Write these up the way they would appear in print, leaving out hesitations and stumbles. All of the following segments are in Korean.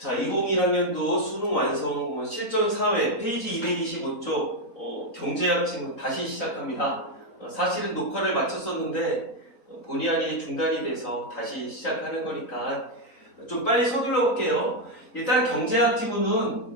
자, 2021학년도 수능 완성 실전 4회 페이지 225쪽 경제학 지문 다시 시작합니다. 사실은 녹화를 마쳤었는데 본의 아니게 중단이 돼서 다시 시작하는 거니까 좀 빨리 서둘러 볼게요. 일단 경제학 지문은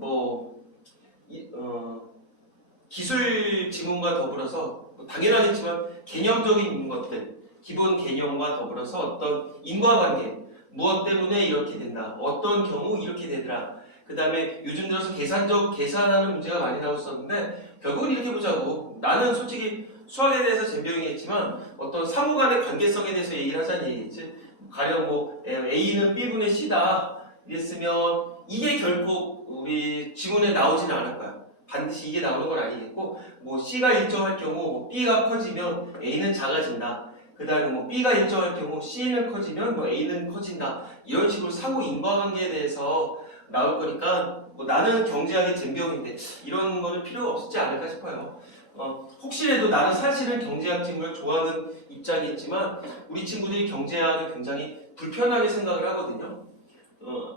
기술 지문과 더불어서 당연하겠지만 개념적인 것들, 기본 개념과 더불어서 어떤 인과관계, 무엇 때문에 이렇게 된다, 어떤 경우 이렇게 되더라. 그 다음에 요즘 들어서 계산하는 문제가 많이 나왔었는데 결국은 이렇게 보자고. 나는 솔직히 수학에 대해서 젬병이겠지만 어떤 상호 간의 관계성에 대해서 얘기를 하자는 얘기겠지. 가령 A는 B분의 C다 이랬으면 이게 결국 우리 지문에 나오지는 않을 거야. 반드시 이게 나오는 건 아니겠고, C가 일정할 경우 B가 커지면 A는 작아진다. 그 다음에 B가 일정할 경우 C는 커지면 A는 커진다. 이런 식으로 상호 인과관계에 대해서 나올 거니까 나는 경제학의 젬병인데 이런 거는 필요가 없지 않을까 싶어요. 혹시라도 나는 사실은 경제학 지문을 좋아하는 입장이겠지만 우리 친구들이 경제학을 굉장히 불편하게 생각을 하거든요.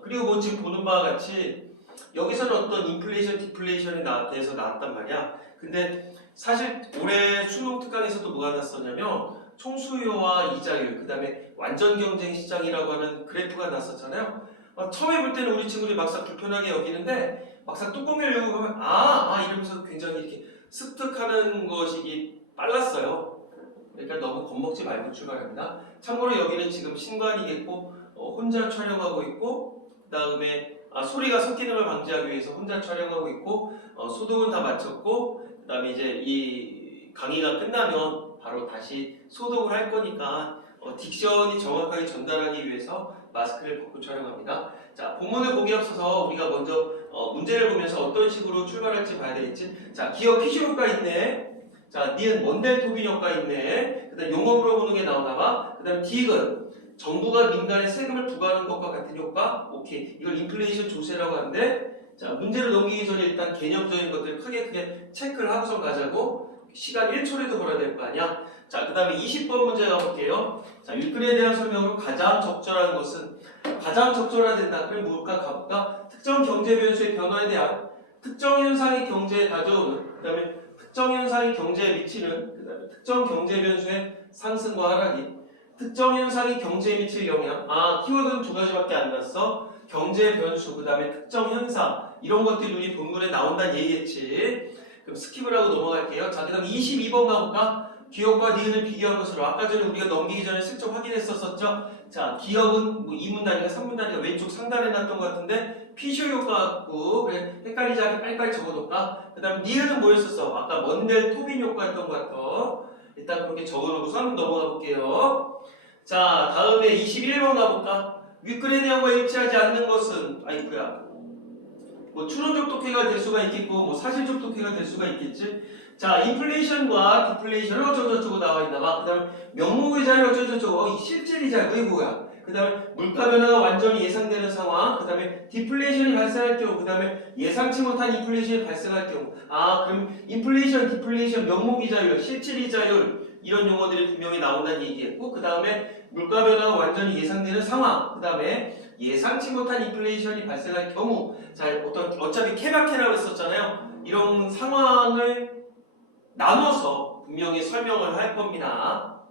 그리고 지금 보는 바와 같이 여기서는 어떤 인플레이션, 디플레이션에 대해서 나왔단 말이야. 근데 사실 올해 수능 특강에서도 뭐가 났었냐면 총수요와 이자율, 그 다음에 완전 경쟁 시장이라고 하는 그래프가 났었잖아요. 처음에 볼 때는 우리 친구들이 막상 불편하게 여기는데 막상 뚜껑 열려고 하면 이러면서 굉장히 이렇게 습득하는 것이 빨랐어요. 그러니까 너무 겁먹지 말고 출발합니다. 참고로 여기는 지금 신관이겠고 혼자 촬영하고 있고, 그 다음에 소리가 섞이는 걸 방지하기 위해서 혼자 촬영하고 있고, 소독은 다 마쳤고, 그 다음에 이제 이 강의가 끝나면 바로 다시 소독을 할 거니까 딕션이 정확하게 전달하기 위해서 마스크를 벗고 촬영합니다. 자, 본문을 보기 앞서서 우리가 먼저 문제를 보면서 어떤 식으로 출발할지 봐야 되겠지. 자, 기업 피쇼 효과 있네. 자, 니은 먼델 토빈 효과 있네. 그 다음 용어 물어보는 게 나오나봐. 그 다음 디귿, 정부가 민간에 세금을 부과하는 것과 같은 효과. 오케이. 이걸 인플레이션 조세라고 하는데, 자, 문제를 넘기기 전에 일단 개념적인 것들을 크게 체크를 하고서 가자고. 시간 1초라도 벌어야 될 거 아니야. 자, 그 다음에 20번 문제 가볼게요. 자, 윗글에 대한 설명으로 가장 적절한 것은, 가장 적절하된다. 그럼 뭘까? 가볼까? 특정 경제 변수의 변화에 대한 특정 현상이 경제에 가져오는, 그 다음에 특정 현상이 경제에 미치는, 그 다음에 특정 경제 변수의 상승과 하락이, 특정 현상이 경제에 미칠 영향. 키워드는 두 가지밖에 안 났어. 경제 변수, 그 다음에 특정 현상, 이런 것들이 우리 본문에 나온다는 얘기겠지. 그럼 스킵을 하고 넘어갈게요. 자, 그 다음 22번 가볼까? 기업과 니은을 비교한 것으로 아까 전에 우리가 넘기기 전에 슬쩍 확인했었죠? 자, 기업은 이문단위가 3문단위가 왼쪽 상단에 놨던 것 같은데 피쇼 효과 같고, 그래 헷갈리지 않게 빨리빨리 적어놓을까? 그 다음에 니은은 뭐였었어? 아까 먼델 토빈 효과였던 것 같아. 일단 그렇게 적어놓고서 넘어가 볼게요. 자, 다음에 21번 가볼까? 윗글에 대한과 일치하지 않는 것은 추론적 독해가 될 수가 있겠고 사실적 독해가 될 수가 있겠지. 자, 인플레이션과 디플레이션은 어쩌고저쩌고 나와 있나봐. 그 다음에 명목의 자유 어쩌고저쩌고 실질이 자유 이게 뭐야. 그 다음에 물가 변화가 완전히 예상되는 상황, 그 다음에 디플레이션이 발생할 경우, 그 다음에 예상치 못한 인플레이션이 발생할 경우. 그럼 인플레이션, 디플레이션, 명목이자율, 실질이자율 이런 용어들이 분명히 나온다는 얘기겠고, 그 다음에 물가 변화가 완전히 예상되는 상황, 그 다음에 예상치 못한 인플레이션이 발생할 경우. 자, 어차피 케바케라고 했었잖아요. 이런 상황을 나눠서 분명히 설명을 할 겁니다.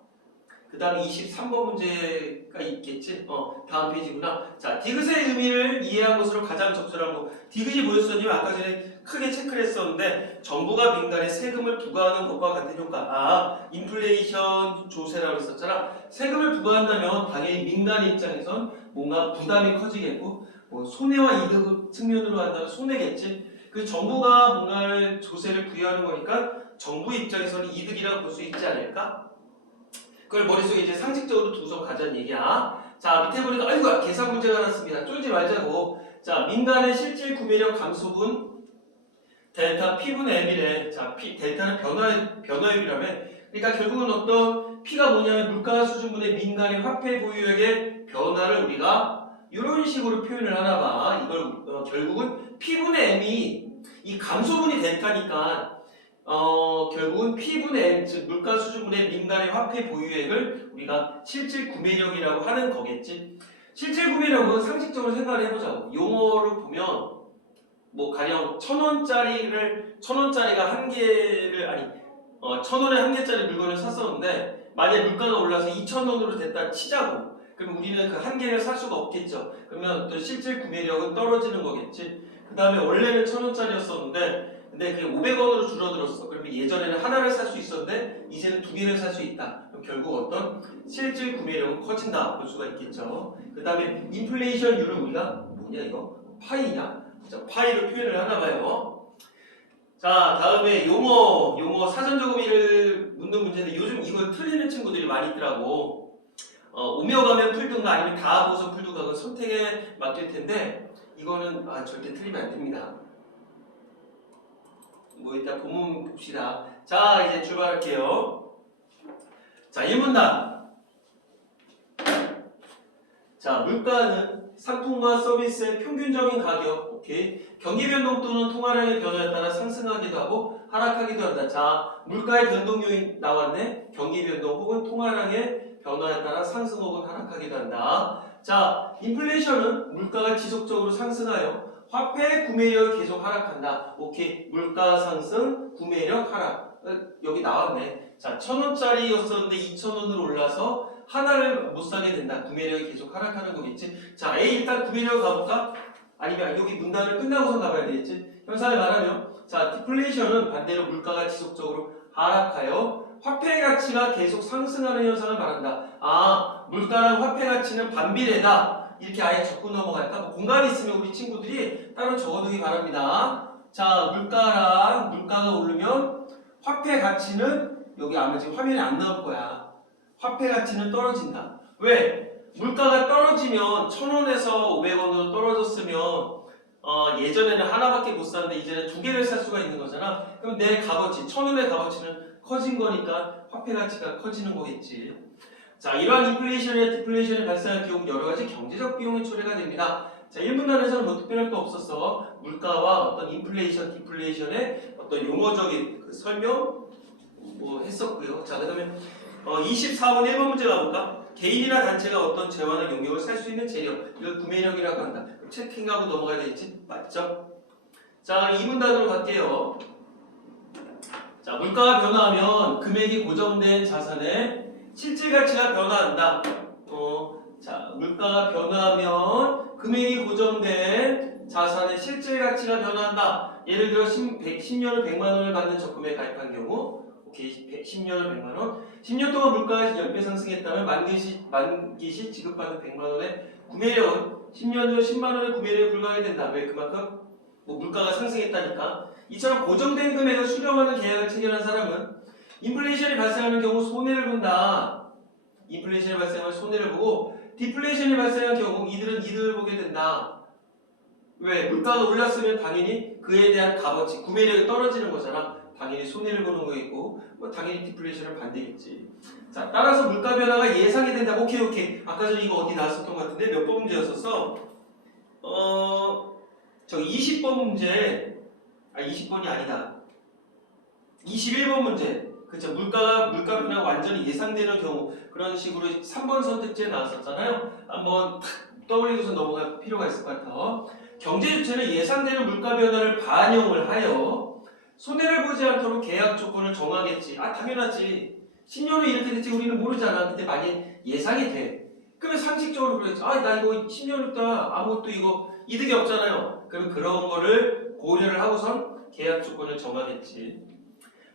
그 다음에 23번 문제가 있겠지? 다음 페이지구나. 자, 디귿의 의미를 이해한 것으로 가장 적절한 거. 디귿이 뭐였었냐면 아까 전에 크게 체크를 했었는데 정부가 민간에 세금을 부과하는 것과 같은 효과. 인플레이션 조세라고 했었잖아. 세금을 부과한다면 당연히 민간 입장에선 뭔가 부담이 커지겠고 손해와 이득 측면으로 한다면 손해겠지. 그 정부가 뭔가를 조세를 부여하는 거니까 정부 입장에서는 이득이라고 볼 수 있지 않을까? 그걸 머릿속에 이제 상식적으로 두고서 가자는 얘기야. 자, 밑에 보니까 아이고 계산 문제가 났습니다. 쫄지 말자고. 자, 민간의 실질 구매력 감소분 델타 P분의 M이래. 자, 델타는 변화율이라며. 그러니까 결국은 어떤 P가 뭐냐면 물가 수준분의 민간의 화폐 보유액의 변화를 우리가 이런 식으로 표현을 하나 봐. 이걸 결국은 P분의 M이 이 감소분이 델타니까 결국은 P분의 M, 즉 물가 수준분의 민간의 화폐 보유액을 우리가 실질 구매력이라고 하는 거겠지. 실질 구매력은 상식적으로 생각을 해보자고. 용어를 보면 뭐 가령 1,000원짜리가 한 개를 아니 1,000원에 한 개짜리 물건을 샀었는데 만약 물가가 올라서 2,000원으로 됐다 치자고. 그럼 우리는 그 한 개를 살 수가 없겠죠. 그러면 또 실질 구매력은 떨어지는 거겠지. 그 다음에 원래는 1,000원짜리였었는데 근데 그게 500원으로 줄어들었어. 그러면 예전에는 하나를 살 수 있었는데 이제는 두 개를 살 수 있다. 그럼 결국 어떤 실질 구매력은 커진다 볼 수가 있겠죠. 그 다음에 인플레이션율을 우리가 뭐냐 이거 파이냐? 자, 파이로 표현을 하나 봐요. 자, 다음에 용어 사전적음위를 묻는 문제인데 요즘 이걸 틀리는 친구들이 많이 있더라고. 오며 가면 풀든가 아니면 다 하고서 풀든가 그 선택에 맡길 텐데 이거는 절대 틀리면 안 됩니다. 뭐 일단 본문 봅시다. 자, 이제 출발할게요. 자, 1문단. 자, 물가는 상품과 서비스의 평균적인 가격, 오케이. 경기 변동 또는 통화량의 변화에 따라 상승하기도 하고 하락하기도 한다. 자, 물가의 변동 요인 나왔네. 경기 변동 혹은 통화량의 변화에 따라 상승 혹은 하락하기도 한다. 자, 인플레이션은 물가가 지속적으로 상승하여 화폐의 구매력이 계속 하락한다. 오케이. 물가 상승, 구매력 하락. 여기 나왔네. 자, 1,000원짜리였었는데 2,000원으로 올라서 하나를 못 사게 된다. 구매력이 계속 하락하는 거겠지. 자, A 일단 구매력 가볼까? 아니면 여기 문단을 끝나고서 가봐야 되겠지. 현상을 말하면 자, 디플레이션은 반대로 물가가 지속적으로 하락하여 화폐 가치가 계속 상승하는 현상을 말한다. 물가랑 화폐 가치는 반비례다. 이렇게 아예 적고 넘어갈까? 뭐 공간이 있으면 우리 친구들이 따로 적어두기 바랍니다. 자, 물가가 오르면 화폐 가치는 여기 아마 지금 화면에 안 나올 거야. 화폐 가치는 떨어진다. 왜? 물가가 떨어지면 1,000원에서 500원으로 떨어졌으면 예전에는 하나밖에 못 샀는데 이제는 두 개를 살 수가 있는 거잖아. 그럼 내 값어치, 1,000원의 값어치는 커진 거니까 화폐 가치가 커지는 거겠지. 자, 이러한 인플레이션이나 디플레이션이 발생할 경우 여러 가지 경제적 비용이 초래가 됩니다. 자, 1문단에서는 뭐 특별할 거 없었어. 물가와 어떤 인플레이션, 디플레이션의 어떤 용어적인 그 설명 뭐 했었고요. 자, 그 다음에 24번 1번 문제 가볼까? 개인이나 단체가 어떤 재화나 용역을 살 수 있는 재력, 이걸 구매력이라고 한다. 체킹하고 넘어가야 되겠지? 맞죠? 자, 2문단으로 갈게요. 자, 물가가 변화하면 금액이 고정된 자산의 실질 가치가 변화한다. 자, 물가가 변화하면 금액이 고정된 자산의 실질 가치가 변화한다. 예를 들어 10년을 100만 원을 받는 적금에 가입한 경우 오케이, 10년을 100만 원. 10년 동안 물가가 10배 상승했다면 만기시 지급받는 100만 원의 구매력은 10년 전 10만 원의 구매력에 불과하게 된다. 왜? 그만큼 뭐 물가가 상승했다니까. 이처럼 고정된 금액을 수령하는 계약을 체결한 사람은 인플레이션이 발생하는 경우 손해를 본다. 인플레이션이 발생하면 손해를 보고 디플레이션이 발생한 경우 이들은 이득을 보게 된다. 왜? 물가가 올랐으면 당연히 그에 대한 값어치, 구매력이 떨어지는 거잖아. 당연히 손해를 보는 거겠고 뭐 당연히 디플레이션은 반대겠지. 자, 따라서 물가 변화가 예상이 된다. 오케이. 아까 전에 이거 어디 나왔었던 것 같은데 몇 번 문제였었어? 저 20번 문제 20번이 아니다. 21번 문제. 그쵸. 물가 변화가 완전히 예상되는 경우 그런 식으로 3번 선택지에 나왔었잖아요. 한번 탁 떠올리고서 넘어갈 필요가 있을 것 같아. 경제 주체는 예상되는 물가 변화를 반영을 하여 손해를 보지 않도록 계약 조건을 정하겠지. 당연하지. 10년 후 이렇게 될지 우리는 모르잖아. 근데 만약 예상이 돼. 그러면 상식적으로 그러지. 나 이거 10년 후다 아무것도 이거 이득이 없잖아요. 그럼 그런 거를 고려를 하고선 계약 조건을 정하겠지.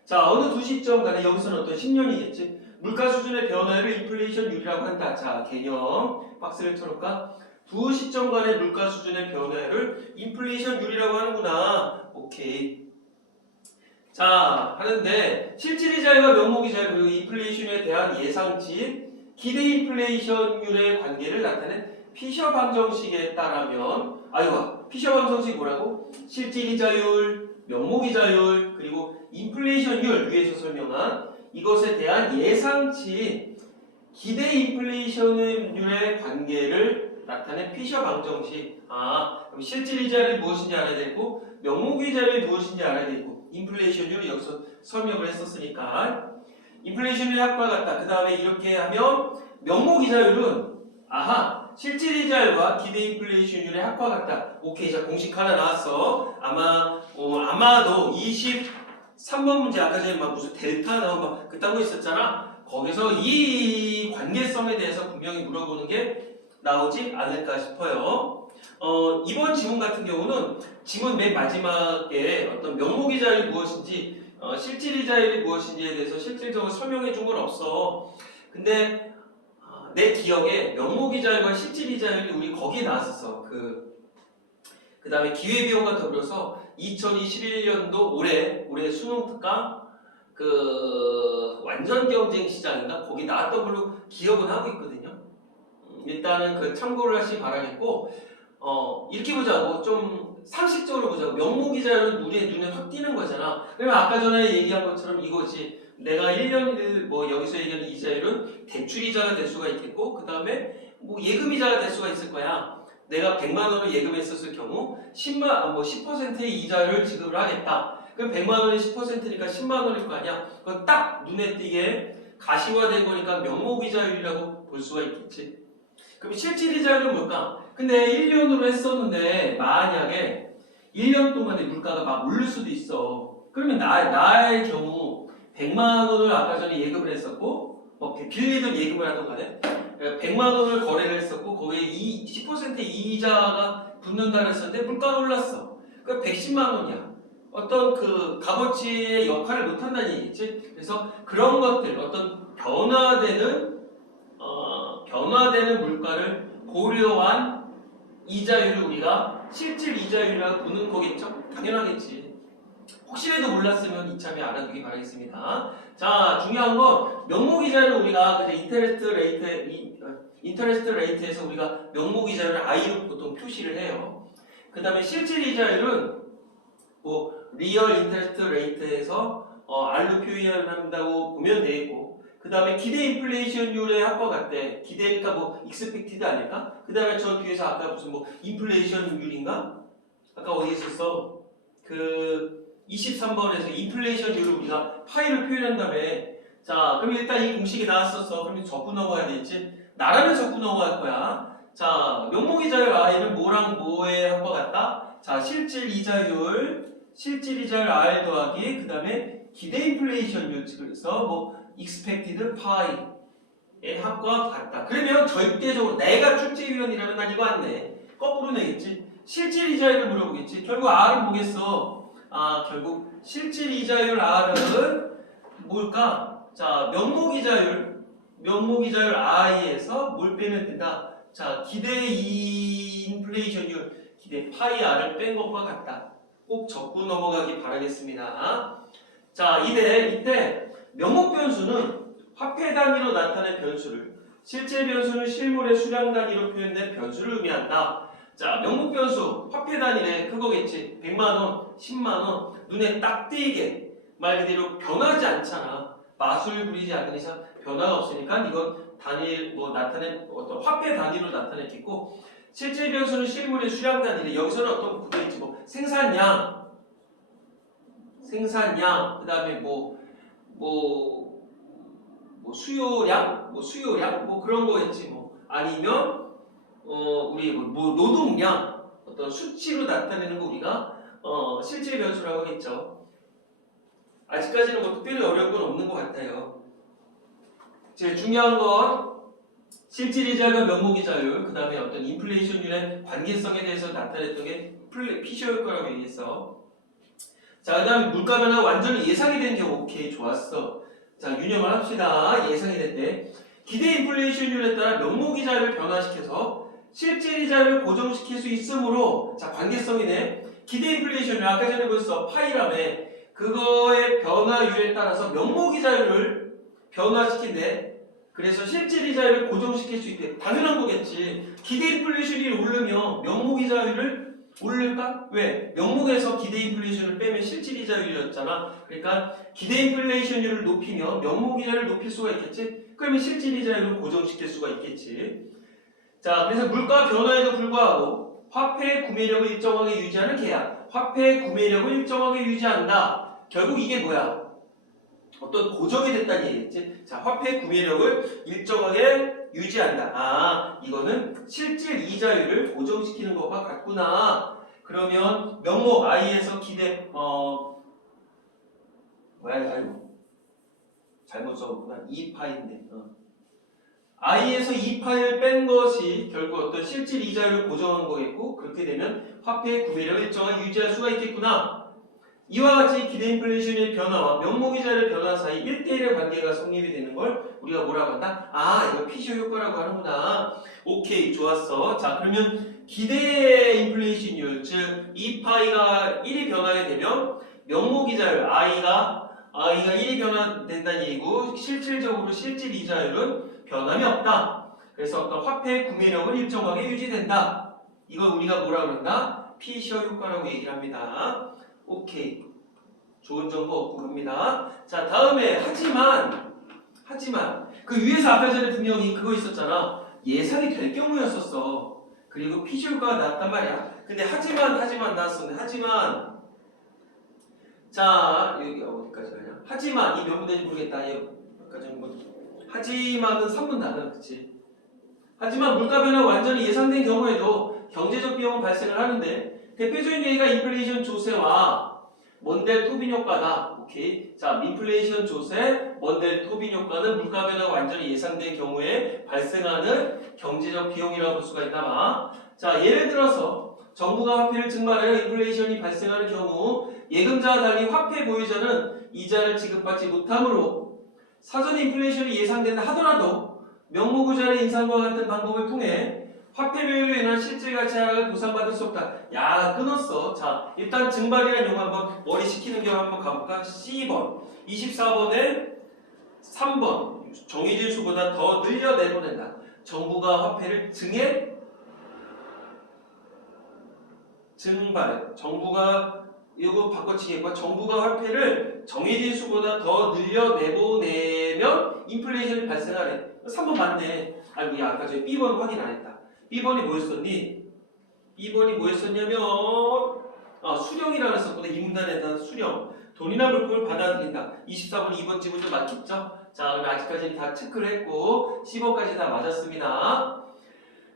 자, 어느 두 시점 간에 여기서는 어떤 10년이겠지. 물가 수준의 변화를 인플레이션율이라고 한다. 자, 개념 박스를 쳐놓을까? 두 시점 간의 물가 수준의 변화를 인플레이션율이라고 하는구나. 오케이. 자, 하는데 실질이자율과 명목이자율 그리고 인플레이션에 대한 예상치 기대 인플레이션율의 관계를 나타낸 피셔 방정식에 따르면 피셔 방정식이 뭐라고? 실질이자율, 명목이자율 그리고 인플레이션율 위에서 설명한 이것에 대한 예상치 기대 인플레이션율의 관계를 나타낸 피셔 방정식. 그럼 실질이자율이 무엇인지 알아야 되고 명목이자율이 무엇인지 알아야 되고 인플레이션율을 여기서 설명을 했었으니까 인플레이션율이 합과 같다. 그 다음에 이렇게 하면 명목이자율은 실질이자율과 기대 인플레이션율의 합과 같다. 오케이, 자 공식 하나 나왔어. 아마도 23번 문제 아까 전에 막 무슨 델타 나오고 막 그딴 거 있었잖아. 거기서 이 관계성에 대해서 분명히 물어보는 게 나오지 않을까 싶어요. 이번 지문 같은 경우는 지문 맨 마지막에 어떤 명목이자율이 무엇인지 실질이자율이 무엇인지에 대해서 실질적으로 설명해 준 건 없어. 근데 내 기억에 명목이자율과 실질이자율이 우리 거기에 나왔었어. 그 다음에 기회비용과 더불어서 2021년도 올해 수능 특강 완전 경쟁 시장인가 거기 나왔던 걸로 기억은 하고 있거든요. 일단은 참고를 하시기 바라겠고 이렇게 보자고 좀 상식적으로 보자고 명목이자율은 우리의 눈에 확 띄는 거잖아. 그러면 아까 전에 얘기한 것처럼 이거지. 내가 1년 여기서 얘기하는 이자율은 대출이자가 될 수가 있겠고 그 다음에 예금이자가 될 수가 있을 거야. 내가 100만 원을 예금했었을 경우 10%의 이자를 지급을 하겠다. 그럼 100만 원이 10%니까 10만 원일 거 아니야. 그건 딱 눈에 띄게 가시화된 거니까 명목이자율이라고 볼 수가 있겠지. 그럼 실질이자율은 뭘까? 근데 1년으로 했었는데 만약에 1년 동안에 물가가 막 오를 수도 있어. 그러면 나의 경우 100만 원을 아까 전에 예금을 했었고 빌리든 예금을 하던 간에 100만 원을 거래를 했었고 거기에 10%의 이자가 붙는다 그랬었는데 물가가 올랐어. 그러니까 110만 원이야. 어떤 값어치의 역할을 못한다는 얘기지. 그래서 그런 것들 어떤 변화되는 물가를 고려한 이자율을 우리가 실질 이자율이라고 부르는 거겠죠? 당연하겠지. 혹시라도 몰랐으면 이참에 알아두기 바라겠습니다. 자, 중요한 건 명목이자율은 우리가 인터레스트 레이트에서 우리가 명목이자율을 I로 보통 표시를 해요. 그 다음에 실질이자율은 리얼 인터레스트 레이트에서 R로 표현을 한다고 보면 되겠고 그 다음에 기대 인플레이션율의 합과 같대. 기대니까 익스펙티드 아닐까? 그 다음에 저 뒤에서 아까 무슨 인플레이션율인가? 아까 어디 있었어? 23번에서 인플레이션율을 우리가 파이를 표현한다며. 자, 그럼 일단 이 공식이 나왔었어. 그럼 적고 넘어가야 되겠지? 나라면 적고 넘어갈 거야. 자, 명목이자율 I는 뭐랑 뭐의 합과 같다? 자, 실질이자율 R 더하기 그 다음에 기대 인플레이션율 그래서 expected pie의 합과 같다. 그러면 절대적으로 내가 출제위원이라면 난 이거 안 내. 거꾸로 내겠지. 실질이자율을 물어보겠지. 결국 R은 뭐겠어? 결국 실질이자율 R은 뭘까? 자, 명목이자율 I에서 뭘 빼면 된다? 자, 기대 인플레이션율, 기대 파이 R을 뺀 것과 같다. 꼭 적고 넘어가기 바라겠습니다. 자, 이때 명목 변수는 화폐 단위로 나타낸 변수를, 실제 변수는 실물의 수량 단위로 표현된 변수를 의미한다. 자, 명목 변수, 화폐 단위래. 그거겠지. 100만원, 10만원, 눈에 딱 띄게 말 그대로 변하지 않잖아. 마술 부리지 않는 이상 변화가 없으니까 이건 나타낸 어떤 화폐 단위로 나타냈겠고, 실제 변수는 실물의 수량 단위래. 여기서는 어떤 구도있지 생산량, 그 다음에 수요량, 그런 거겠지. 아니면 우리 노동량, 어떤 수치로 나타내는 거 우리가 실제 변수라고 하겠죠. 아직까지는 특별히 어려운 건 없는 것 같아요. 제일 중요한 건 실질이자율과 명목이자율, 그 다음에 어떤 인플레이션율의 관계성에 대해서 나타냈던 게 피셔일 거라고 얘기했어. 자, 그 다음에 물가 변화가 완전히 예상이 된 경우. 오케이, 좋았어. 자, 유념을 합시다. 예상이 됐대. 기대 인플레이션율에 따라 명목이자율을 변화시켜서 실질이자율을 고정시킬 수 있으므로, 자, 관계성이네. 기대 인플레이션율, 아까 전에 보였어. 파이라며. 그거의 변화율에 따라서 명목이자율을 변화시킨대. 그래서 실질이자율을 고정시킬 수 있대. 당연한 거겠지. 기대 인플레이션이 오르면 명목이자율을 오를까? 왜? 명목에서 기대 인플레이션을 빼면 실질이자율이었잖아. 그러니까 기대 인플레이션율을 높이면 명목이자율을 높일 수가 있겠지? 그러면 실질이자율을 고정시킬 수가 있겠지. 자, 그래서 물가 변화에도 불구하고 화폐의 구매력을 일정하게 유지하는 계약. 화폐의 구매력을 일정하게 유지한다. 결국 이게 뭐야? 어떤 고정이 됐다는 얘기겠지. 자, 화폐의 구매력을 일정하게 유지한다. 아, 이거는 실질 이자율을 고정시키는 것과 같구나. 그러면 명목 I에서 아이고 잘못 적었구나. 2파인데. I에서 2파를 뺀 것이 결국 어떤 실질 이자율을 고정한 거겠고, 그렇게 되면 화폐의 구매력을 일정하게 유지할 수가 있겠구나. 이와 같이 기대 인플레이션의 변화와 명목이자의 변화 사이 1대1의 관계가 성립이 되는 걸 우리가 뭐라고 한다? 아, 이거 피쇼 효과라고 하는구나. 오케이, 좋았어. 자, 그러면 기대 인플레이션율, 즉 2파이가 1이 변하게 되면 명목이자율 I가 1이 변화된다는 얘기고, 실질적으로 실질 이자율은 변함이 없다. 그래서 어떤 화폐의 구매력은 일정하게 유지된다. 이걸 우리가 뭐라고 그런다? 피셔 효과라고 얘기를 합니다. 오케이. 좋은 정보 얻고 갑니다. 자, 다음에 하지만 그 위에서 아까 전에 분명히 그거 있었잖아. 예상이 될 경우였었어. 그리고 피셔 효과가 나왔단 말이야. 근데 하지만 나왔었네. 하지만 자, 여기 어디까지 가냐? 하지만 이 명문대지 모르겠다. 아까 전에 하지만은 3분 나가, 그치? 하지만 물가 변화가 완전히 예상된 경우에도 경제적 비용은 발생을 하는데, 대표적인 예가 인플레이션 조세와 먼델 토빈 효과다. 오케이. 자, 인플레이션 조세, 먼델 토빈 효과는 물가 변화가 완전히 예상된 경우에 발생하는 경제적 비용이라고 볼 수가 있나 봐. 자, 예를 들어서 정부가 화폐를 증발하여 인플레이션이 발생하는 경우 예금자와 달리 화폐 보유자는 이자를 지급받지 못하므로 사전 인플레이션이 예상된다 하더라도 명목의자의 인상과 같은 방법을 통해 화폐 배율로 인한 실질 가치 하락을 보상받을 수 없다. 야, 끊었어. 자, 일단 증발이라는 용어 한번 머리 식히는 경우 한번 가볼까? C번 24번에 3번 정해진 수보다 더 늘려 내보낸다. 정부가 화폐를 증발. 정부가 이거 바꿔치기했고, 정부가 화폐를 정해진 수보다 더 늘려 내보내면 인플레이션이 발생하래. 3번 맞네. 아이고, 야, 아까 저희 B번 확인 안 했다. B번이 뭐였었니? B번이 뭐였었냐면 수령이라고 했었거든. 이 문단에다 수령. 돈이나 물품을 받아들인다. 24번 2번 지문도 맞겠죠? 자, 그럼 아직까지는 다 체크를 했고 10번까지 다 맞았습니다.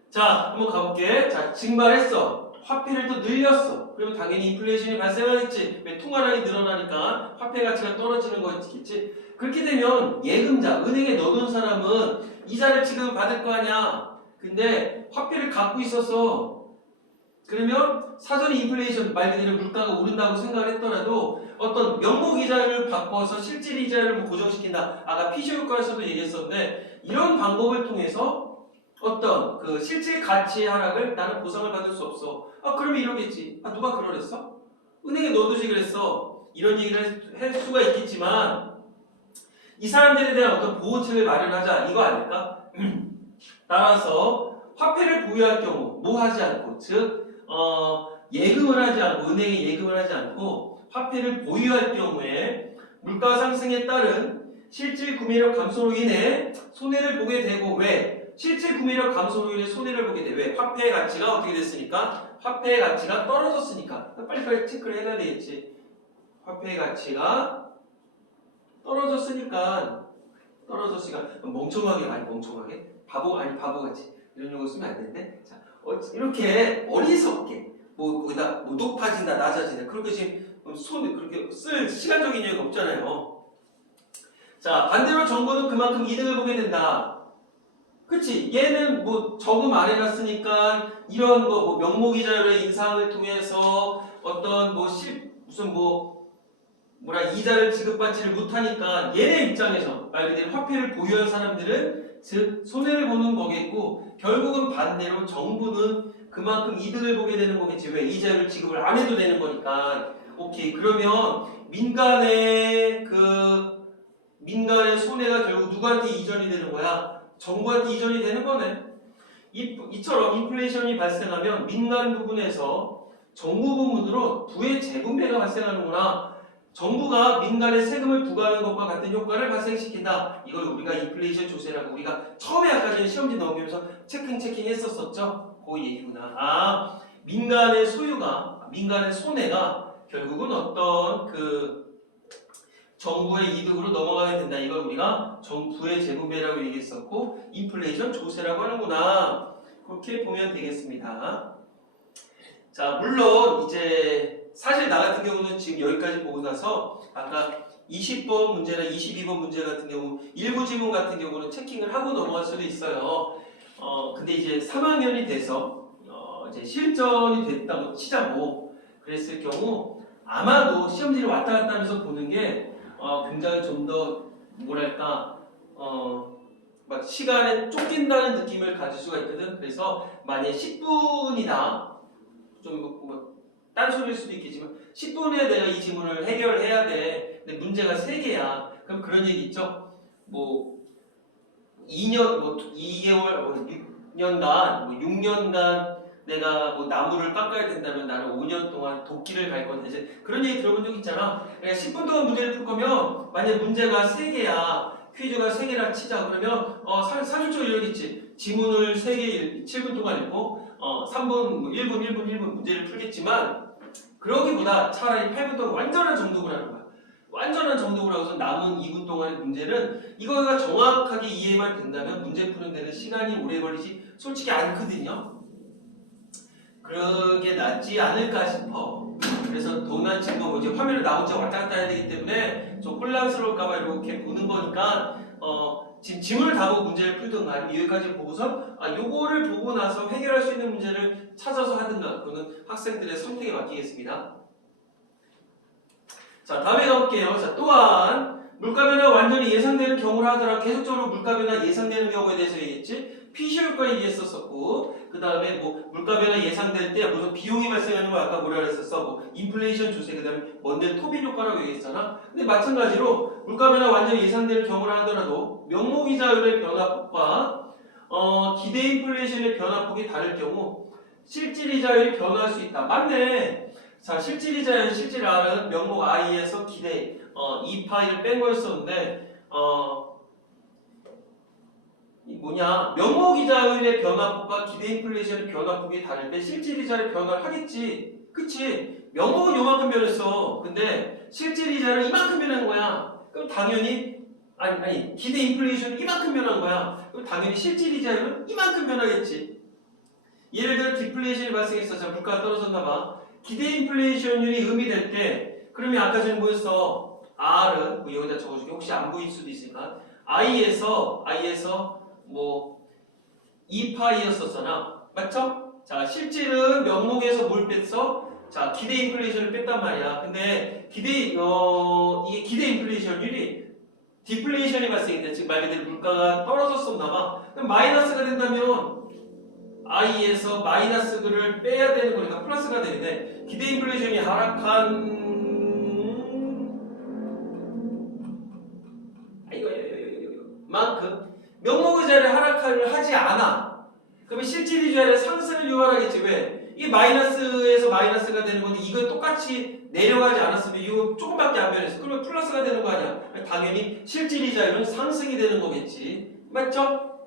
자, 한번 가볼게. 자, 증발했어. 화폐를 또 늘렸어. 그러면 당연히 인플레이션이 발생하겠지. 왜 통화량이 늘어나니까 화폐 가치가 떨어지는 거겠지. 그렇게 되면 예금자, 은행에 넣어둔 사람은 이자를 지금 받을 거 아니야. 근데 화폐를 갖고 있어서 그러면 사전에 인플레이션, 말 그대로 물가가 오른다고 생각을 했더라도 어떤 명목 이자율을 바꿔서 실질 이자율을 고정시킨다. 아까 피셔 효과에서도 얘기했었는데, 이런 방법을 통해서 어떤 그 실질 가치의 하락을 나는 보상을 받을 수 없어. 그러면 이러겠지. 누가 그러랬어? 은행에 넣어두지 그랬어. 이런 얘기를 할 수가 있겠지만, 이 사람들에 대한 어떤 보호책을 마련하자, 이거 아닐까? 따라서 화폐를 보유할 경우 뭐 하지 않고, 즉 예금을 하지 않고, 은행에 예금을 하지 않고 화폐를 보유할 경우에 물가 상승에 따른 실질 구매력 감소로 인해 손해를 보게 되고, 왜? 실질 구매력 감소로 인해 손해를 보게 돼. 왜? 화폐의 가치가 어떻게 됐으니까? 화폐의 가치가 떨어졌으니까. 빨리빨리 체크를 해야 되겠지. 화폐의 가치가 떨어졌으니까 멍청하게 바보같이 이런 용어 쓰면 안 되는데, 자, 이렇게 어리석게 거기다 높아진다 낮아진다 그렇게 지금 그렇게 쓸 시간적인 여유가 없잖아요. 자, 반대로 정부는 그만큼 이득을 보게 된다. 그치? 얘는 저금 안 해놨으니까 이런 거 명목이자율의 인상을 통해서 어떤 이자를 지급받지를 못하니까 얘네 입장에서 말 그대로 화폐를 보유한 사람들은 즉 손해를 보는 거겠고, 결국은 반대로 정부는 그만큼 이득을 보게 되는 거겠지. 왜? 이자율 지급을 안 해도 되는 거니까. 오케이. 그러면 민간의 손해가 결국 누구한테 이전이 되는 거야? 정부한테 이전이 되는 거네. 이처럼 인플레이션이 발생하면 민간 부분에서 정부 부문으로 부의 재분배가 발생하는구나. 정부가 민간에 세금을 부과하는 것과 같은 효과를 발생시킨다. 이걸 우리가 인플레이션 조세라고 우리가 처음에 아까 전에 시험지 넣으면서 체킹 했었었죠. 그 얘기구나. 민간의 손해가 결국은 어떤 정부의 이득으로 넘어가게 된다. 이걸 우리가 정부의 재구매라고 얘기했었고 인플레이션 조세라고 하는구나. 그렇게 보면 되겠습니다. 자, 물론 이제 사실 나 같은 경우는 지금 여기까지 보고 나서 아까 20번 문제나 22번 문제 같은 경우 일부 지문 같은 경우는 체킹을 하고 넘어갈 수도 있어요. 근데 이제 3학년이 돼서 이제 실전이 됐다고 치자고 그랬을 경우 아마도 시험지를 왔다 갔다 하면서 보는 게 굉장히 좀 더 뭐랄까 막 시간에 쫓긴다는 느낌을 가질 수가 있거든. 그래서 만약에 10분이다 좀 딴소리일 수도 있겠지만 10분에 내가 이 지문을 해결을 해야 돼. 근데 문제가 3개야. 그럼 그런 얘기 있죠. 뭐 2년, 뭐 2개월, 뭐 6년간, 뭐 6년간 내가 뭐 나무를 깎아야 된다면 나는 5년 동안 도끼를 갈 건데 이제 그런 얘기 들어본 적 있잖아. 그러니까 10분 동안 문제를 풀 거면 만약 문제가 3개야. 퀴즈가 3개라 치자. 그러면 사실적으로 이러겠지. 지문을 3개 7분 동안 읽고 3분, 뭐 1분, 1분, 1분 문제를 풀겠지만 그러기보다 차라리 8분 동안 완전한 정독을 하는 거야. 완전한 정독을 하고서 남은 2분 동안의 문제는 이거가 정확하게 이해만 된다면 문제 푸는 데는 시간이 오래 걸리지 솔직히 않거든요. 그러게 낫지 않을까 싶어. 그래서 더군다나 지금 이제 화면을 나 혼자 왔다 갔다 해야 되기 때문에 좀 혼란스러울까봐 이렇게 보는 거니까 지금 지문을 다 보고 문제를 풀든가 아니면 여기까지 보고서 요거를 보고 나서 해결할 수 있는 문제를 찾아서 하든가 그거는 학생들의 선택에 맡기겠습니다. 자, 다음에 가볼게요. 자, 또한 물가 변화 완전히 예상되는 경우를 하더라도 계속적으로 물가 변화 예상되는 경우에 대해서 얘기했지. 피시 효과 얘기했었었고 그 다음에 뭐 물가 변화 예상될 때 무슨 비용이 발생하는 거 아까 뭐라 그랬었어? 뭐 인플레이션 조세 그 다음에 먼데 토빈 효과라고 얘기했잖아. 근데 마찬가지로 물가 변화 완전히 예상되는 경우를 하더라도 명목이자율의 변화폭과 기대 인플레이션의 변화폭이 다를 경우 실질이자율이 변화할 수 있다. 맞네. 자, 실질이자율, 실질R은 명목 I에서 기대 2파이를 뺀 거였었는데 이 명목이자율의 변화폭과 기대 인플레이션의 변화폭이 다른데 실질이자율의 변화를 하겠지. 그치? 명목은 요만큼 변했어. 근데 실질이자율은 이만큼 변한 거야. 그럼 당연히 아니 기대 인플레이션은 이만큼 변한 거야. 그럼 당연히 실질이자율은 이만큼 변하겠지. 예를 들어 디플레이션이 발생했어. 자, 물가가 떨어졌나 봐. 기대 인플레이션율이 의미될 때 그러면 아까 전에 뭐였어? R은 뭐 여기다 적어줄게. 혹시 안 보일 수도 있으니까 I에서 뭐 2파이였었잖아. 맞죠? 자, 실질은 명목에서 뭘 뺐어? 자, 기대 인플레이션을 뺐단 말이야. 근데 이게 기대 인플레이션율이 디플레이션이 발생했대. 즉 말 그대로 물가가 떨어졌었나 봐. 그럼 마이너스가 된다면 I에서 마이너스를 빼야 되는 거니까 플러스가 되는데 기대 인플레이션이 하락한 만큼 명목의자를 하락을 하지 않아. 그러면 실질이자의 상승을 유발하겠지. 왜? 이게 마이너스에서 마이너스가 되는 건데 이거 똑같이 내려가지 않았으면 이거 조금밖에 안 변했어. 그러면 플러스가 되는 거 아니야. 당연히 실질이자율은 상승이 되는 거겠지. 맞죠?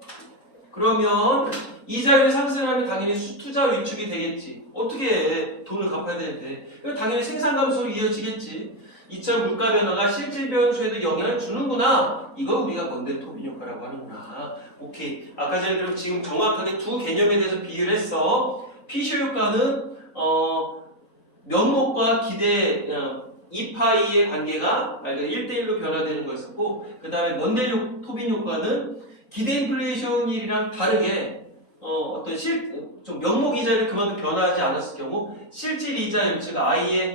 그러면 이자율이 상승하면 당연히 투자 위축이 되겠지. 어떻게 해? 돈을 갚아야 되는데. 그럼 당연히 생산 감소로 이어지겠지. 이처럼 물가 변화가 실질 변수에도 영향을 주는구나. 이거 우리가 먼데 토빈 효과라고 하는구나. 오케이. 아까 전에 그럼 지금 정확하게 두 개념에 대해서 비교를 했어. 피쇼 효과는 면목과 기대 2파이의 관계가 1대1로 변화되는 거였었고 그 다음에 먼데 토빈 효과는 기대 인플레이션이랑 다르게 어떤 좀 명목 이자율이 그만큼 변화하지 않았을 경우 실질 이자율 즉 R의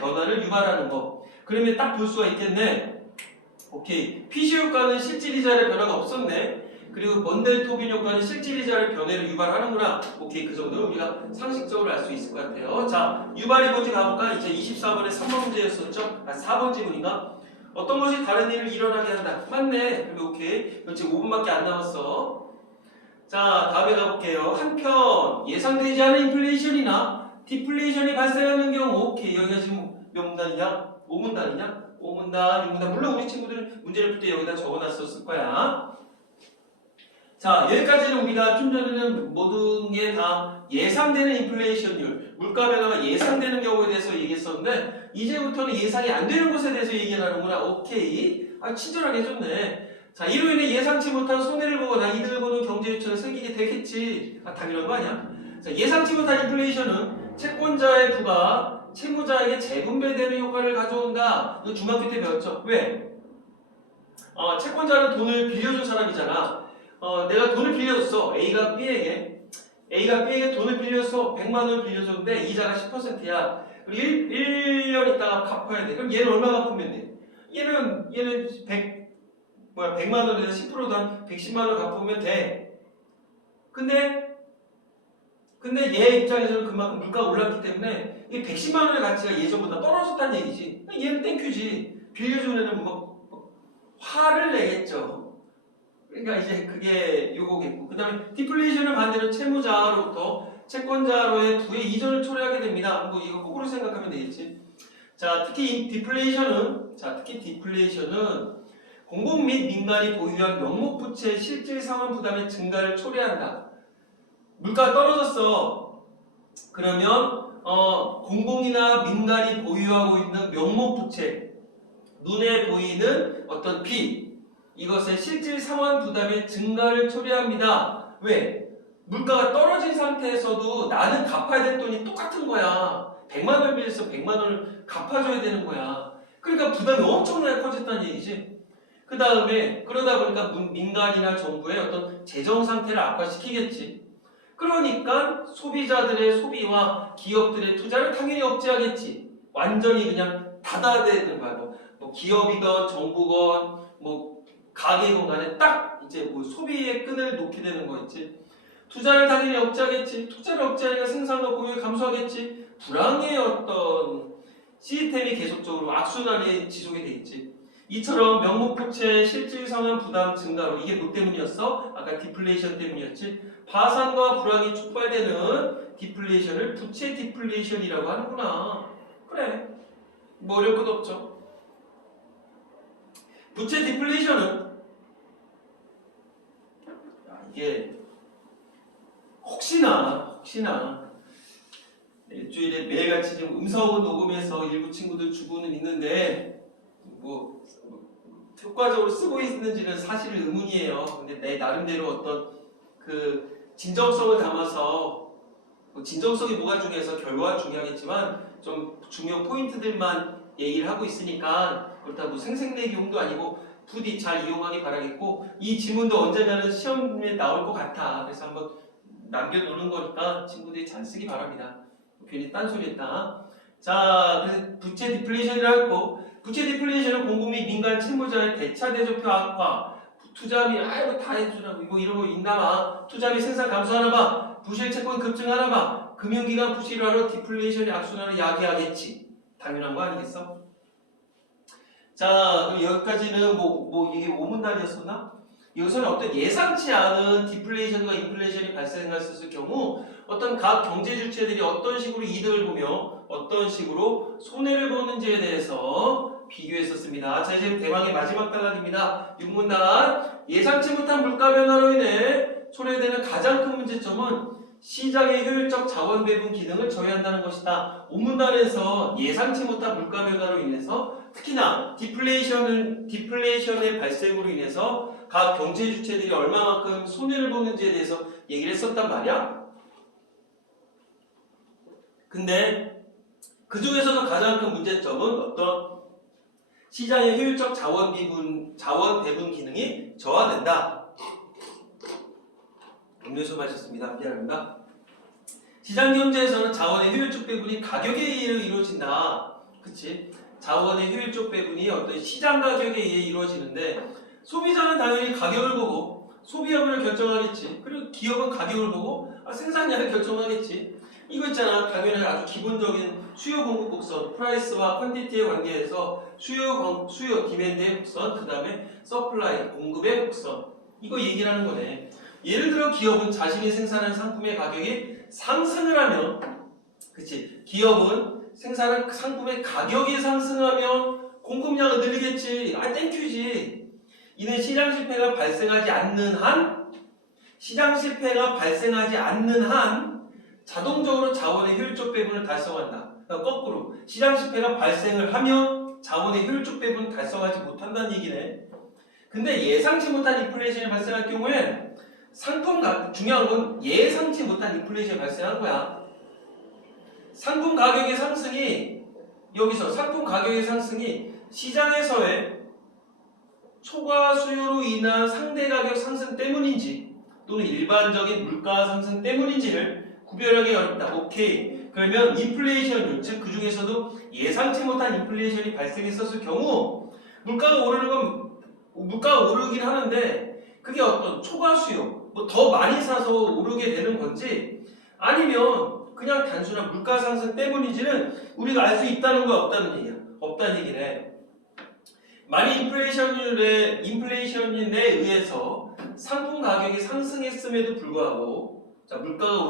변화를 유발하는 거. 그러면 딱 볼 수가 있겠네. 오케이. 피시 효과는 실질 이자율의 변화가 없었네. 그리고 먼델 토빈 효과는 실질 이자율의 변화를 유발하는구나. 오케이. 그 정도는 우리가 상식적으로 알 수 있을 것 같아요. 자, 유발이 뭔지 가볼까? 이제 24번에 3번 문제였었죠? 4번 지문인가? 어떤 것이 다른 일을 일어나게 한다. 맞네. 그리고 오케이. 그럼 지금 5분밖에 안 남았어. 자, 다음에 가볼게요. 한편 예상되지 않은 인플레이션이나 디플레이션이 발생하는 경우 오케이. 여기가 지금 몇 문단이냐? 5문단이냐? 5문단, 6문단. 물론 우리 친구들은 문제를 풀 때 여기다 적어놨었을 거야. 자, 여기까지는 우리가 좀 전에는 모든 게 다 예상되는 인플레이션율, 물가 변화가 예상되는 경우에 대해서 얘기했었는데 이제부터는 예상이 안 되는 것에 대해서 얘기하는구나. 오케이. 친절하게 해줬네. 자, 이로 인해 예상치 못한 손해를 보거나 이득을 보는 경제 유치가 생기게 되겠지. 당연한 거 아니야? 자, 예상치 못한 인플레이션은 채권자의 부가 채무자에게 재분배되는 효과를 가져온다. 이거 중학교 때 배웠죠? 왜? 채권자는 돈을 빌려준 사람이잖아. 내가 돈을 빌려줬어. A가 B에게 돈을 빌려서 100만 원을 빌려줬는데 이자가 10%야. 그리고 1년 있다가 갚아야 돼. 그럼 얘는 얼마 갚으면 돼? 얘는 100만 원에서 10%도 한 110만 원 갚으면 돼. 근데 얘 입장에서는 그만큼 물가가 올랐기 때문에 이 110만 원의 가치가 예전보다 떨어졌다는 얘기지. 얘는 땡큐지. 빌려준 애는 화를 내겠죠. 그러니까 이제 그게 요거겠고. 그 다음에 디플레이션은 반대로 채무자로부터 채권자로의 부의 이전을 초래하게 됩니다. 이거 거꾸로 생각하면 되겠지. 자, 특히 디플레이션은 공공 및 민간이 보유한 명목부채의 실질 상환 부담의 증가를 초래한다. 물가가 떨어졌어. 그러면 공공이나 민간이 보유하고 있는 명목부채, 눈에 보이는 어떤 빚, 이것의 실질 상환 부담의 증가를 초래합니다. 왜? 물가가 떨어진 상태에서도 나는 갚아야 될 돈이 똑같은 거야. 100만 원을 빌려서 100만 원을 갚아줘야 되는 거야. 그러니까 부담이 엄청나게 커졌다는 얘기지. 그 다음에 그러다 보니까 민간이나 정부의 어떤 재정 상태를 악화시키겠지. 그러니까 소비자들의 소비와 기업들의 투자를 당연히 억제하겠지. 완전히 그냥 닫아야 되는 거야. 기업이건 정부건 가게건 간에 딱 이제 소비의 끈을 놓게 되는 거겠지. 투자를 당연히 억제하겠지. 투자를 억제하니까 생산과 공유를 감소하겠지. 불황의 어떤 시스템이 계속적으로 악순환이 지속이 되겠지. 이처럼 명목부채의 실질 상환 부담 증가로, 이게 뭐 때문이었어? 아까 디플레이션 때문이었지. 파산과 불황이 촉발되는 디플레이션을 부채 디플레이션이라고 하는구나. 그래, 어려울 것도 없죠. 부채 디플레이션은 이게 혹시나 일주일에 매일같이 좀 음성 녹음해서 일부 친구들 주고는 있는데 효과적으로 쓰고 있는지는 사실 의문이에요. 근데 내 나름대로 어떤 그 진정성을 담아서, 진정성이 뭐가 중요해서 결과가 중요하겠지만 좀 중요 포인트들만 얘기를 하고 있으니까 그렇다고 생색내기용도 아니고 부디 잘 이용하기 바라겠고, 이 지문도 언젠가는 시험에 나올 것 같아. 그래서 한번 남겨놓는 거니까 친구들이 잘 쓰기 바랍니다. 괜히 딴소리 했다. 자, 그래서 부채 디플레이션이라고 했고, 부채 디플레이션은 공공 및 민간 채무자의 대차 대조표 악화, 투자 및 다 해주라고 이런 거 있나봐. 투자 및 생산 감소하나봐. 부실 채권 급증하나봐. 금융기관 부실화로 디플레이션의 악순환을 야기하겠지. 당연한 거 아니겠어? 자, 그럼 여기까지는 이게 오문단이었었나? 여기서는 어떤 예상치 않은 디플레이션과 인플레이션이 발생했을 경우 어떤 각 경제 주체들이 어떤 식으로 이득을 보며 어떤 식으로 손해를 보는지에 대해서 비교했었습니다. 자, 이제 대망의 마지막 단락입니다. 6문단. 예상치 못한 물가 변화로 인해 초래되는 가장 큰 문제점은 시장의 효율적 자원 배분 기능을 저해한다는 것이다. 5문단에서 예상치 못한 물가 변화로 인해서 특히나 디플레이션의 발생으로 인해서 각 경제 주체들이 얼마만큼 손해를 보는지에 대해서 얘기를 했었단 말이야. 근데 그 중에서도 가장 큰 문제점은 어떤 시장의 효율적 자원 배분 기능이 저하된다. 음료수 마셨습니다. 미안합니다. 시장 경제에서는 자원의 효율적 배분이 가격에 의해 이루어진다. 그치? 자원의 효율적 배분이 어떤 시장 가격에 의해 이루어지는데, 소비자는 당연히 가격을 보고 소비 여부를 결정하겠지. 그리고 기업은 가격을 보고 생산량을 결정하겠지. 이거 있잖아. 당연히 아주 기본적인 수요 공급 곡선, 프라이스와 퀀티티의 관계에서 수요 디맨드의 곡선, 그 다음에 서플라이, 공급의 곡선. 이거 얘기를 하는 거네. 예를 들어 기업은 자신이 생산한 상품의 가격이 상승을 하면, 그치? 기업은 생산한 상품의 가격이 상승하면 공급량을 늘리겠지. 땡큐지. 이는 시장 실패가 발생하지 않는 한 자동적으로 자원의 효율적 배분을 달성한다. 그러니까 거꾸로 시장 실패가 발생을 하면 자원의 효율적 배분을 달성하지 못한다는 얘기네. 근데 예상치 못한 인플레이션이 발생할 경우엔 중요한 건 예상치 못한 인플레이션이 발생한 거야. 상품 가격의 상승이 시장에서의 초과 수요로 인한 상대 가격 상승 때문인지 또는 일반적인 물가 상승 때문인지를 구별하기 어렵다. 오케이. 그러면 인플레이션율, 즉 그 중에서도 예상치 못한 인플레이션이 발생했었을 경우 물가가 오르긴 하는데 그게 어떤 초과 수요, 뭐 더 많이 사서 오르게 되는 건지 아니면 그냥 단순한 물가 상승 때문인지는 우리가 알 수 있다는 거 없다는 얘기야. 없다는 얘기네. 만약 인플레이션율에 의해서 상품 가격이 상승했음에도 불구하고 자, 물가가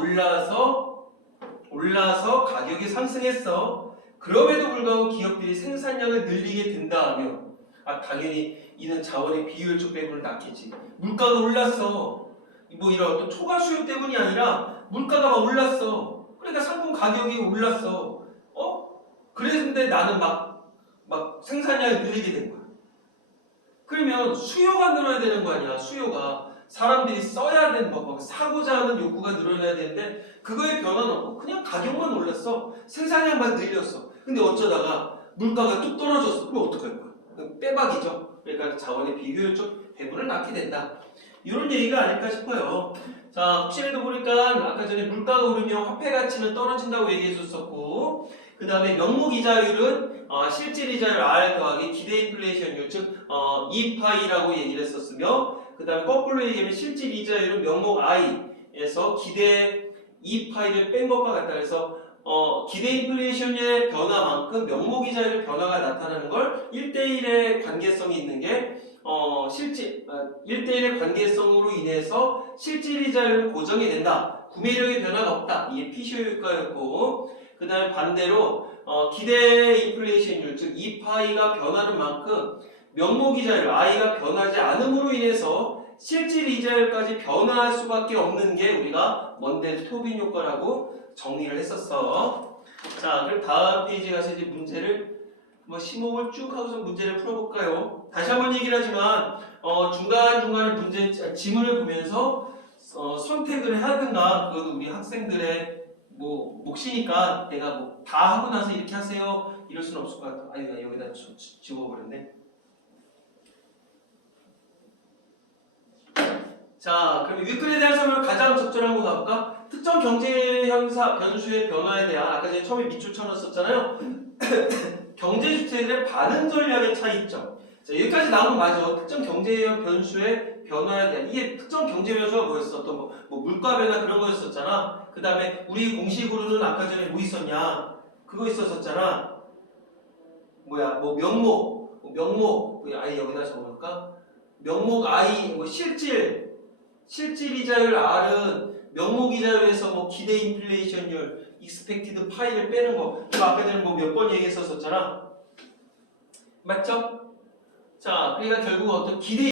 올라서 가격이 상승했어. 그럼에도 불구하고 기업들이 생산량을 늘리게 된다 하면 당연히 이는 자원의 비효율적 배분을 낳겠지. 물가가 올랐어. 뭐 이런 어떤 초과 수요 때문이 아니라 물가가 막 올랐어. 그러니까 상품 가격이 올랐어. 그랬는데 나는 막 생산량을 늘리게 된 거야. 그러면 수요가 늘어야 되는 거 아니야. 수요가 사람들이 써야 되는 거, 사고자 하는 욕구가 늘어나야 되는데 그거에 변화는 없고 그냥 가격만 올랐어. 생산량만 늘렸어. 근데 어쩌다가 물가가 뚝 떨어졌어. 그럼 어떡할 거야? 빼박이죠. 그러니까 자원의 비효율적 배분을 낳게 된다. 이런 얘기가 아닐까 싶어요. 자, 혹시라도 보니까 아까 전에 물가가 오르면 화폐 가치는 떨어진다고 얘기해줬었고, 그 다음에 명목이자율은 실질 이자율 R 더하기 기대 인플레이션율, 즉 2파이라고 얘기를 했었으며, 그 다음에 거꾸로 얘기하면 실질 이자율은 명목 I에서 기대 2파이를 뺀 것과 같다. 그래서 기대 인플레이션의 변화만큼 명목 이자율의 변화가 나타나는 걸 1대1의 관계성이 있는 게 1대1의 관계성으로 인해서 실질 이자율은 고정이 된다. 구매력의 변화가 없다. 이게 피쇼 효과였고, 그 다음에 반대로 기대 인플레이션율, 즉 2파이가 변하는 만큼 명목 이자율 I가 변하지 않음으로 인해서 실질 이자율까지 변화할 수밖에 없는 게 우리가 먼델 토빈 효과라고 정리를 했었어. 자, 그럼 다음 페이지 가서 이제 문제를 심호흡을 쭉 하고서 문제를 풀어볼까요? 다시 한번 얘기를 하지만 중간중간에 문제 지문을 보면서 선택을 하든가 그것도 우리 학생들의 몫이니까 내가 다 하고 나서 이렇게 하세요 이럴 수는 없을 것 같아. 아니 나 여기다 지워버렸네. 자, 그럼 윗글에 대한 설명을 가장 적절한 거 가볼까? 특정 경제 형사 변수의 변화에 대한 아까 전에 처음에 밑줄 쳐놨었잖아요. 경제 주체들의 반응 전략의 차이점. 자, 여기까지 나오면 맞아. 특정 경제 변수의 변화에 대한 이게 특정 경제 변수가 뭐였어? 어떤 뭐 물가 변화 그런 거였었잖아. 그 다음에 우리 공식으로는 아까 전에 뭐 있었냐? 그거 있었었잖아. 뭐야? 명목. 아예 여기다 적어볼까? 명목 I 실질 이자율 R은 명목 이자율에서 기대 인플레이션율 expected 파이를 빼는 거. 이거 아까 전에 몇 번 얘기했었잖아. 맞죠? 자, 그러니까 결국 어떤 기대